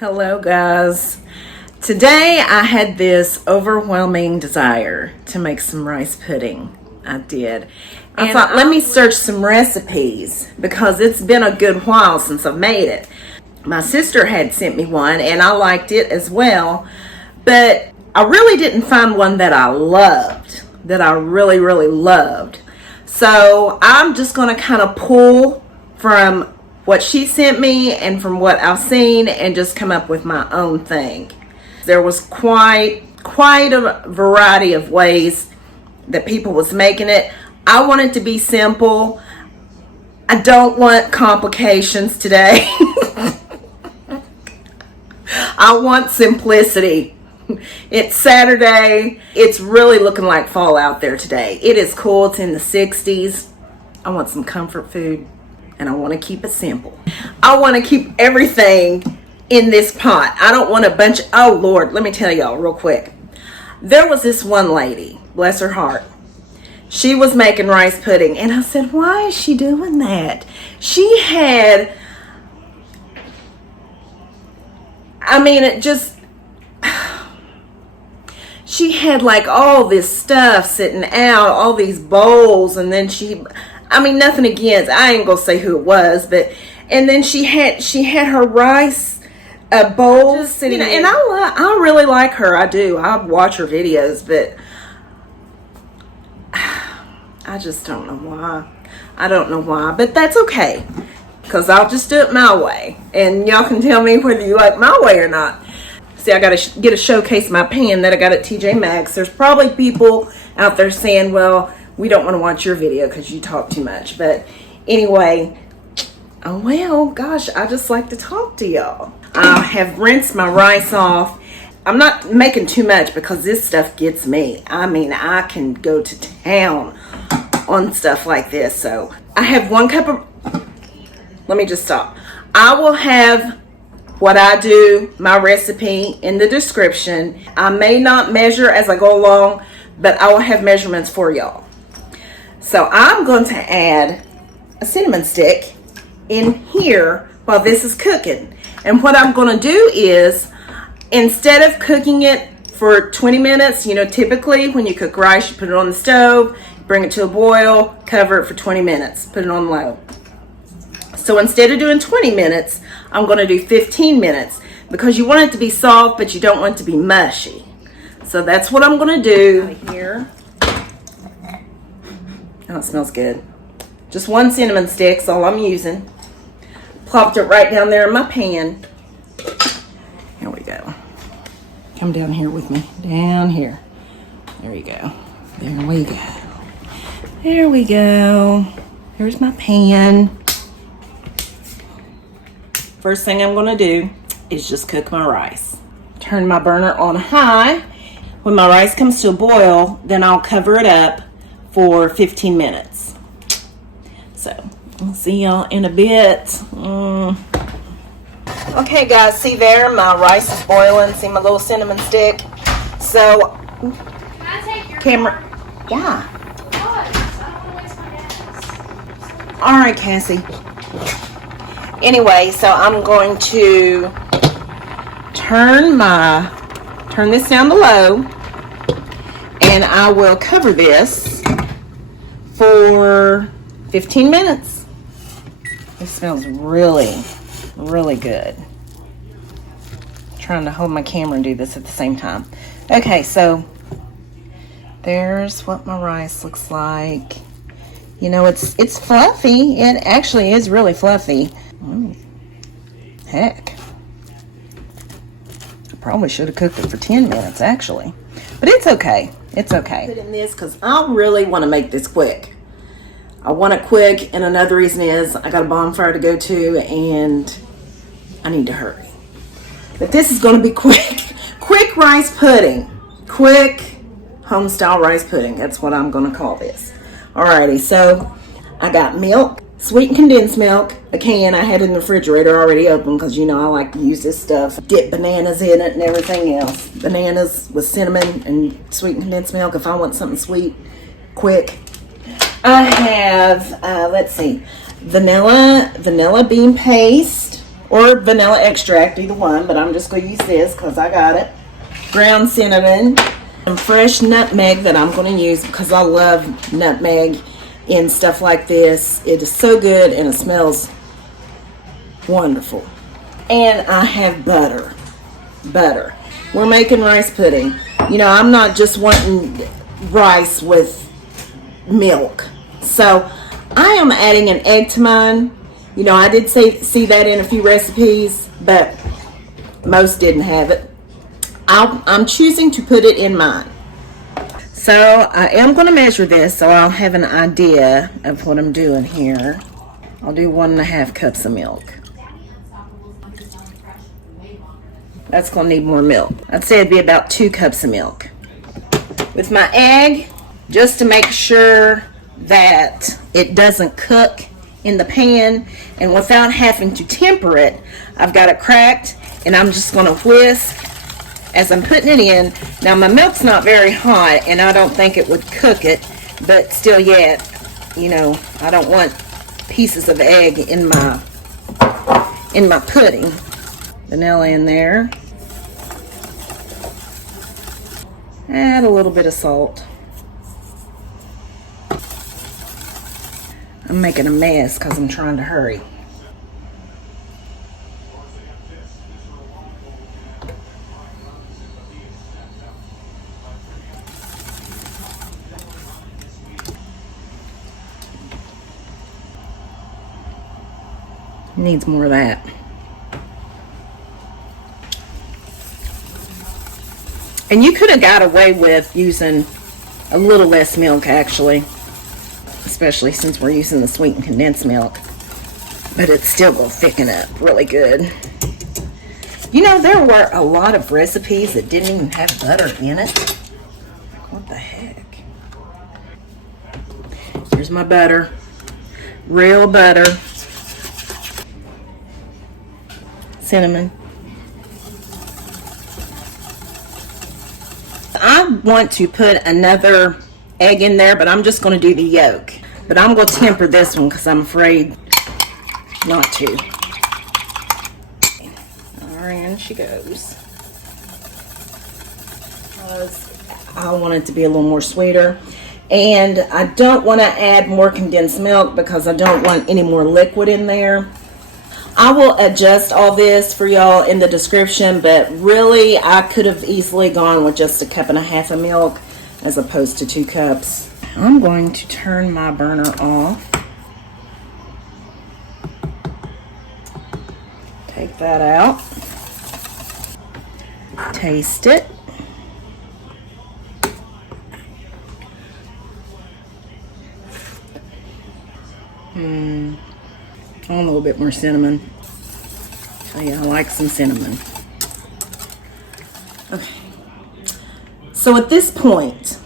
Hello guys. Today I had this overwhelming desire to make some rice pudding. I did. I thought, let me search some recipes because it's been a good while since I've made it. My sister had sent me one and I liked it as well, but I really didn't find one that I loved, that I really loved. So I'm just going to kind of pull from what she sent me and from what I've seen and just come up with my own thing. There was quite a variety of ways that people was making it. I want it to be simple. I don't want complications today. I want simplicity. It's Saturday. It's really looking like fall out there today. It is cool. It's in the 60s. I want some comfort food and I want to keep it simple. I want to keep everything in this pot. I don't want a bunch of, oh Lord, let me tell y'all real quick. There was this one lady, bless her heart. She was making rice pudding and I said, why is she doing that? She had, she had like all this stuff sitting out, all these bowls, and then nothing against, I ain't gonna say who it was, but, and then she had her rice bowls sitting, and I really like her, I do, I watch her videos, but I just don't know why. I don't know why, but that's okay, because I'll just do it my way, and y'all can tell me whether you like my way or not. See, I got to get a showcase my pan that I got at TJ Maxx. There's probably people out there saying, well, we don't want to watch your video because you talk too much. But anyway, oh well, gosh, I just like to talk to y'all. I have rinsed my rice off. I'm not making too much because this stuff gets me. I can go to town on stuff like this. So I have 1 cup of, let me just stop. I will have what I do, my recipe in the description. I may not measure as I go along, but I will have measurements for y'all. So I'm going to add a cinnamon stick in here while this is cooking. And what I'm going to do is, instead of cooking it for 20 minutes, typically when you cook rice, you put it on the stove, bring it to a boil, cover it for 20 minutes, put it on low. So instead of doing 20 minutes, I'm going to do 15 minutes because you want it to be soft, but you don't want it to be mushy. So that's what I'm going to do here. Oh, it smells good. Just 1 cinnamon stick, all I'm using. Plopped it right down there in my pan. Here we go. Come down here with me. Down here. There you go. There we go. There we go. Here's my pan. First thing I'm going to do is just cook my rice. Turn my burner on high. When my rice comes to a boil, then I'll cover it up for 15 minutes. So, I'll see y'all in a bit. Okay guys, see there, my rice is boiling. See my little cinnamon stick? So, Can I take your camera? Yeah. I don't want to waste my gas. Alright, Cassie. Anyway, so I'm going to turn this down to low, and I will cover this for 15 minutes. This smells really good. I'm trying to hold my camera and do this at the same time. Okay, so there's what my rice looks like. It's fluffy. It actually is really fluffy. Heck. I probably should have cooked it for 10 minutes, actually. But it's okay. It's okay. Put in this because I really want to make this quick. I want it quick, and another reason is I got a bonfire to go to, and I need to hurry. But this is going to be quick. Quick rice pudding. Quick home-style rice pudding. That's what I'm going to call this. Alrighty, so I got milk. Sweetened condensed milk, a can I had in the refrigerator already open because I like to use this stuff. Dip bananas in it and everything else. Bananas with cinnamon and sweetened condensed milk if I want something sweet, quick. I have, let's see, vanilla bean paste. or vanilla extract, either one, but I'm just going to use this because I got it. Ground cinnamon, some fresh nutmeg that I'm going to use because I love nutmeg in stuff like this. It is so good and it smells wonderful. And I have butter. Butter. We're making rice pudding. You know, I'm not just wanting rice with milk. So I am adding an egg to mine. You know, I did see that in a few recipes, but most didn't have it. I'm choosing to put it in mine. So I am going to measure this so I'll have an idea of what I'm doing here. I'll do 1.5 cups of milk. That's going to need more milk. I'd say it'd be about 2 cups of milk. With my egg, just to make sure that it doesn't cook in the pan and without having to temper it, I've got it cracked and I'm just going to whisk as I'm putting it in. Now my milk's not very hot and I don't think it would cook it, but still yet, you know, I don't want pieces of egg in my pudding. Vanilla in there. Add a little bit of salt. I'm making a mess because I'm trying to hurry. Needs more of that. And you could have got away with using a little less milk, actually, especially since we're using the sweetened condensed milk, but it still will thicken up really good. You know, there were a lot of recipes that didn't even have butter in it. Like, what the heck? Here's my butter. Real butter. Cinnamon. I want to put another egg in there, but I'm just going to do the yolk. But I'm going to temper this one because I'm afraid not to. In she goes. I want it to be a little more sweeter. And I don't want to add more condensed milk because I don't want any more liquid in there. I will adjust all this for y'all in the description, but really I could have easily gone with just 1.5 cups of milk as opposed to 2 cups. I'm going to turn my burner off. Take that out. Taste it. A little bit more cinnamon. Oh yeah, I like some cinnamon. Okay. So at this point,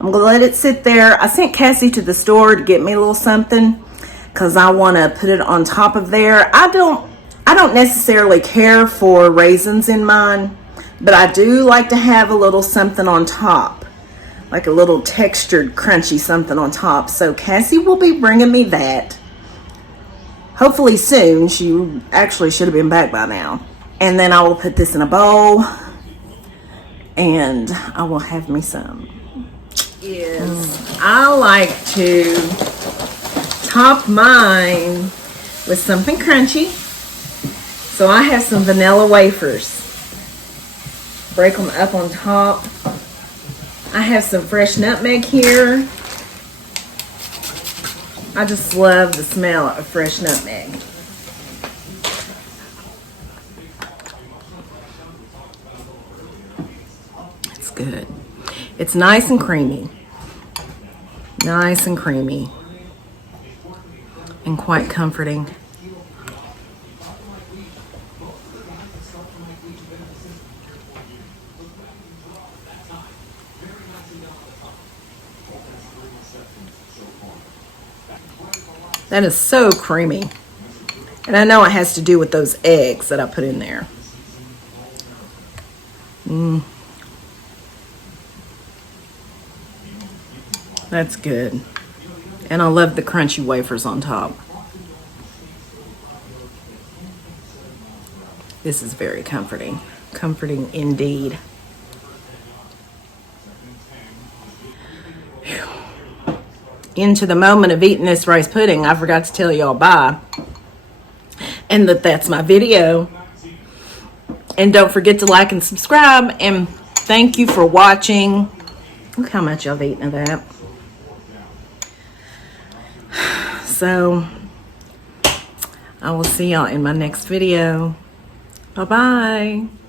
I'm gonna let it sit there. I sent Cassie to the store to get me a little something because I want to put it on top of there. I don't necessarily care for raisins in mine, but I do like to have a little something on top, like a little textured, crunchy something on top. So Cassie will be bringing me that. Hopefully soon. She actually should have been back by now. And then I will put this in a bowl and I will have me some. I like to top mine with something crunchy. So I have some vanilla wafers. Break them up on top. I have some fresh nutmeg here. I just love the smell of fresh nutmeg. It's good. It's nice and creamy. Nice and creamy. And quite comforting. That is so creamy. And I know it has to do with those eggs that I put in there. That's good. And I love the crunchy wafers on top. This is very comforting. Comforting indeed. Whew. Into the moment of eating this rice pudding, I forgot to tell y'all bye. And that's my video. And don't forget to like and subscribe. And thank you for watching. Look how much y'all have eaten of that. So, I will see y'all in my next video. Bye-bye.